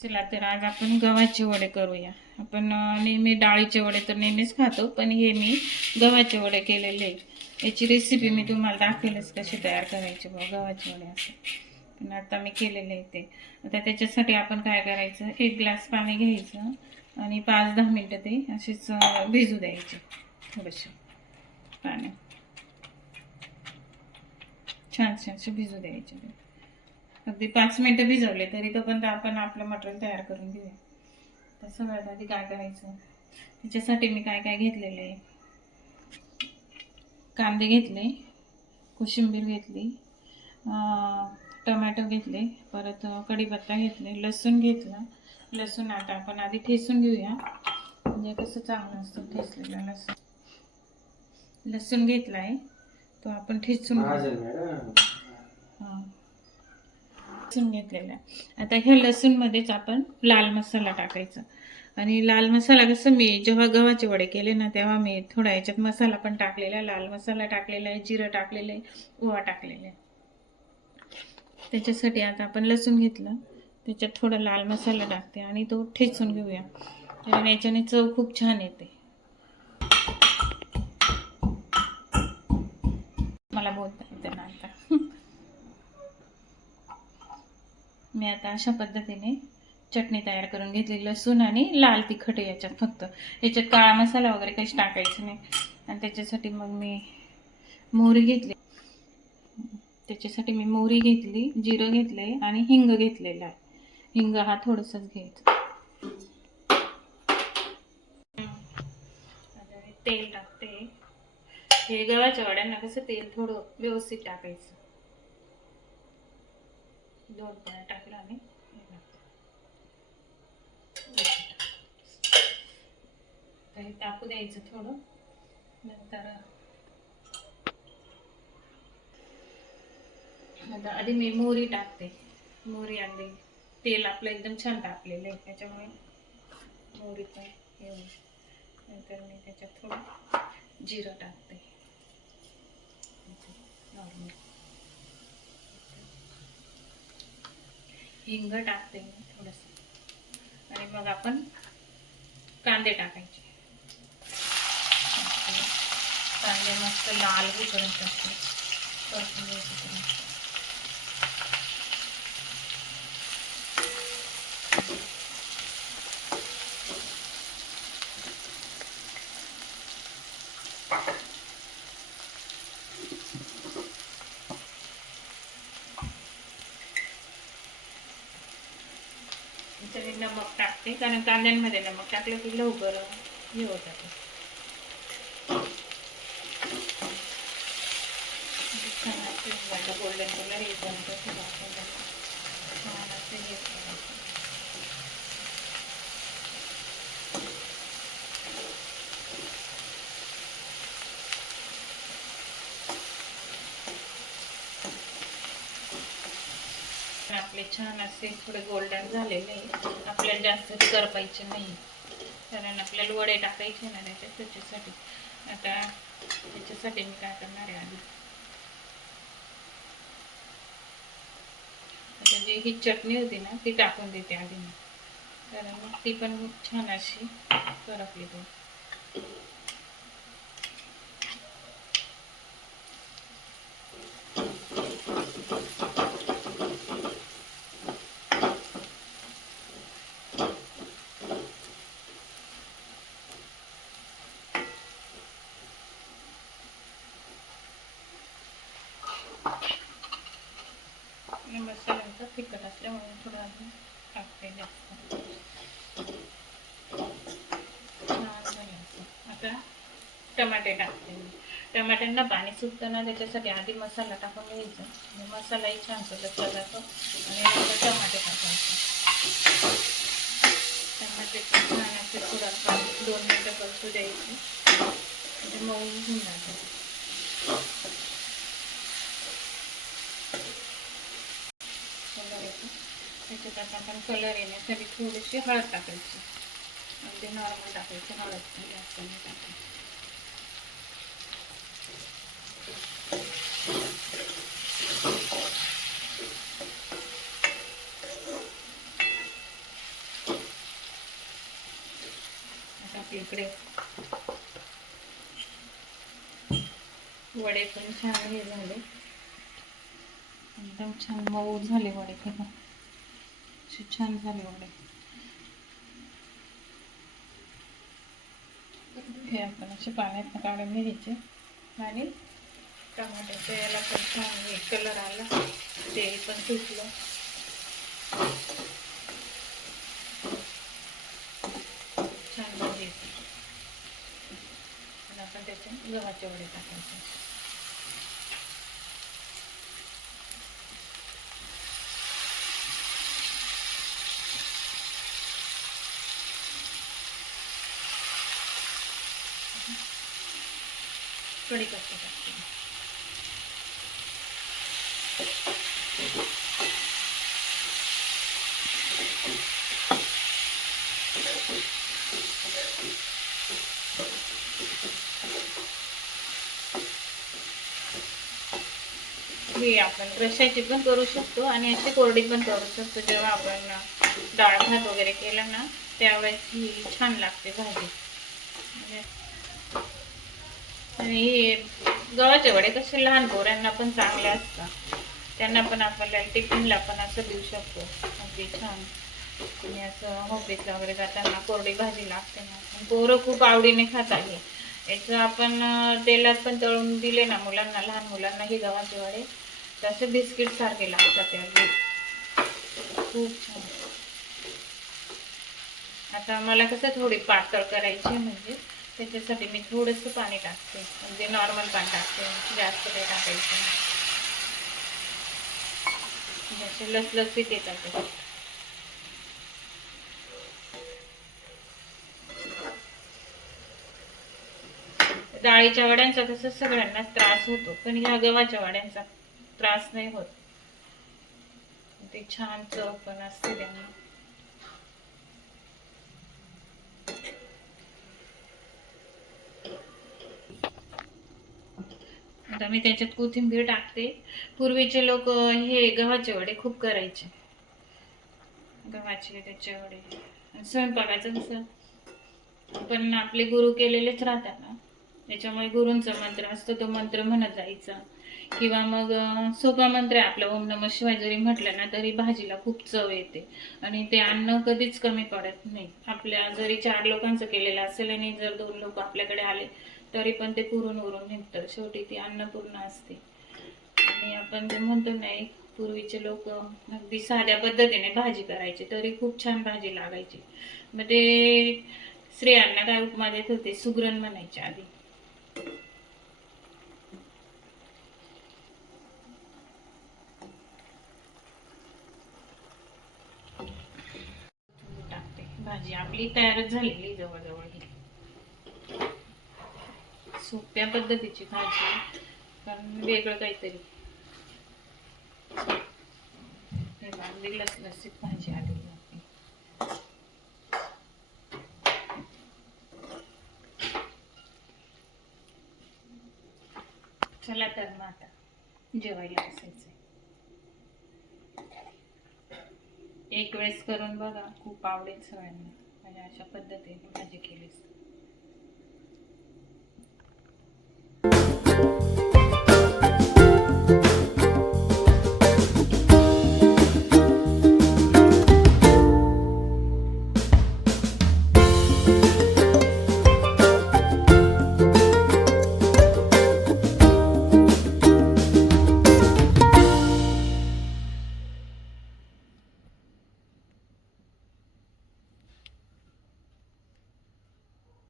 चला तर आज आपण गव्हाचे वडे करूया. आपण नेहमी डाळीचे वडे तर नेहमीच खातो पण हे मी गव्हाचे वडे केलेले आहेत. याची रेसिपी मी तुम्हाला दाखवेलच कशी तयार करायची बघा गव्हाचे वडे असे. पण आता मी केलेले आहे ते. आता त्याच्यासाठी आपण काय करायचं एक ग्लास पाणी घ्यायचं आणि पाच दहा मिनटं ते असेच भिजू द्यायचे. थोडंसं पाणी. छान छानसे भिजू द्यायचे. अगदी पाच मिनटं भिजवले तरी तोपर्यंत आपण आपलं मटेरियल तयार करून घेऊया. तर सगळ्यात आधी काय करायचं? त्याच्यासाठी मी काय काय घेतलेलं आहे? कांदे घेतले कोशिंबीर घेतली टमॅटो घेतले परत कढीपत्ता घेतले लसूण घेतला. लसूण आता आपण आधी ठेसून घेऊया. म्हणजे कसं चांगलं असतं ठेचलेलं लसूण. लसूण घेतला आहे तो आपण ठेचून घेऊ. हां. लसूण घेतलेला आहे. आता ह्या लसूणमध्येच आपण लाल मसाला टाकायचा. आणि लाल मसाला कसं मी जेव्हा गव्हाचे वडे केले ना तेव्हा मी थोडा याच्यात मसाला पण टाकलेला आहे. लाल मसाला टाकलेला आहे जिरं टाकलेलं आहे ओवा टाकलेला आहे. त्याच्यासाठी आता आपण लसूण घेतलं. त्याच्यात थोडा लाल मसाला टाकते आणि तो ठेचून घेऊया. कारण याच्याने चव खूप छान येते. मला बोलता येते ना आता मी आता अशा पद्धतीने चटणी तयार करून घेतली लसूण आणि लाल तिखट याच्यात फक्त. याच्यात काळा मसाला वगैरे काहीच टाकायचं नाही. आणि त्याच्यासाठी मग मी मोहरी घेतली. त्याच्यासाठी मी मोहरी घेतली जिरं घेतले आणि हिंग घेतलेला आहे. हिंग हा थोडंसंच घ्यायचा. तेल टाकते. हे गव्हाच्या वड्यांना कसं तेल थोडं व्यवस्थित टाकायचं. दोन पण टाकलं आणि हे टाकू द्यायचं थोडं. नंतर आता आधी मी मोहरी टाकते. मोहरी आणली तेल आपलं एकदम छान तापलेलं आहे त्याच्यामुळे मोहरी पण हे नंतर मी त्याच्यात थोडं जिरं टाकते. नॉर्मल. हिंग टाकते मी थोडंसं. आणि मग आपण कांदे टाकायचे. कांदे मस्त लाल होईपर्यंत असते परतून घ्यायचे ते मस्त. त्याच्यात मी नमक टाकते कारण कांद्यांमध्ये नमक टाकलं की लवकर हे होतं ते. गोल्डन कलर हे बनतो भाजायचं. छान असं हे करायचं. आपले छान असे थोडे गोल्डन झालेले आहे आपल्याला जास्त करपायचे नाही. कारण आपल्याला वडे टाकायचे ना त्याच्यात त्याच्यासाठी. आता त्याच्यासाठी मी काय करणार आहे आधी? आता जी ही चटणी होती ना ती टाकून देते आधी मी. कारण मग ती पण छान अशी करपली तो आणि मसाल्यांचा तिखट थोडं टाकते जास्त. आता टमाटे टाकते टमाट्यांना पाणी सुटतं ना त्याच्यासाठी आधी मसाला टाकून घ्यायचा. मसालाही छान सोबतला जातो आणि नंतर टमाटे टाकायचे. टमाटे छान असे थोडं दोन मिनटं बसू द्यायचे. म्हणजे मऊ होऊन जातं त्याच्यात आपण कलर येण्यासाठी थोडीशी हळद टाकायची. अगदी नॉर्मल टाकायची हळद म्हणजे जास्त नाही टाकायची. आपल्या इकडे वडे पण छान हे झाले. एकदम छान मऊ झाले वडे पण. असे छान झाले एवढे. हे आपण असे पाण्यात काढून घ्यायचे. आणि टमाट्याचं याला पण छान कलर आला. तेल पण सुटलं छान भाजी. आपण त्याचे गव्हाचे वडे टाकायचे. कढीपत्ता टाकते हे आपण रशाची पण करू शकतो आणि अशी कोरडी पण करू शकतो जेव्हा आपण डाळ भात वगैरे केला ना त्यावेळेस ही छान लागते भाजी म्हणजे आणि हे गव्हाचे वडे कसे लहान पोरांना पण चांगले असतात. त्यांना पण आपल्याला टिफिनला पण असं देऊ शकतो. अगदी छान. आणि असं ऑफिसला वगैरे जाताना कोरडी भाजी लागते ना. पोरं खूप आवडीने खात आहे. याचं आपण तेलात पण तळून दिले ना मुलांना लहान मुलांना हे गव्हाचे वडे तसे बिस्किट सारखे लागतात ते अगदी. खूप छान. आता मला कसं थोडी पातळ करायची आहे म्हणजे त्याच्यासाठी मी थोडंसं पाणी टाकते. म्हणजे नॉर्मल पाणी टाकते. जास्त काही टाकायचं जसे म्हणजे लसलसीत येतात डाळीच्या वड्यांचा कसं सगळ्यांनाच त्रास होतो. पण ह्या गव्हाच्या वड्यांचा त्रास नाही होत. ते छान चव पण असते त्यांना. आता मी त्याच्यात कोथिंबीर टाकते. पूर्वीचे लोक हे गव्हाचे वडे खूप करायचे. गव्हाचे त्याचे वडे. स्वयंपाकाचं कसं पण आपले गुरु केलेलेच राहतात ना. त्याच्यामुळे गुरूंचा मंत्र असतो तो मंत्र म्हणत जायचा. किंवा मग सोपा मंत्र आहे आपला ओम नम शिवाय जरी म्हटलं ना तरी भाजीला खूप चव येते. आणि ते अन्न कधीच कमी पडत नाही. आपल्या जरी चार लोकांचं केलेलं असेल आणि जर दोन लोक आपल्याकडे आले तरी पण ते पुरून उरून निघतं. शेवटी ती अन्नपूर्ण असते. आणि आपण जे म्हणतो नाही पूर्वीचे लोक अगदी साध्या पद्धतीने भाजी करायचे तरी खूप छान भाजी लागायची. मग ते स्त्रियांना काय उपमा देत होते? सुगरण म्हणायचे आधी. भाजी आपली तयारच झालेली जवळजवळ. सोप्या पद्धतीची भाजी पण वेगळं काहीतरी. हे लसलसीत भाजी आलेली आपली चला तर मग आता जेवायला बसायचंय. एक वेळेस करून बघा खूप आवडेल सगळ्यांना. म्हणजे अशा पद्धतीने भाजी केलीच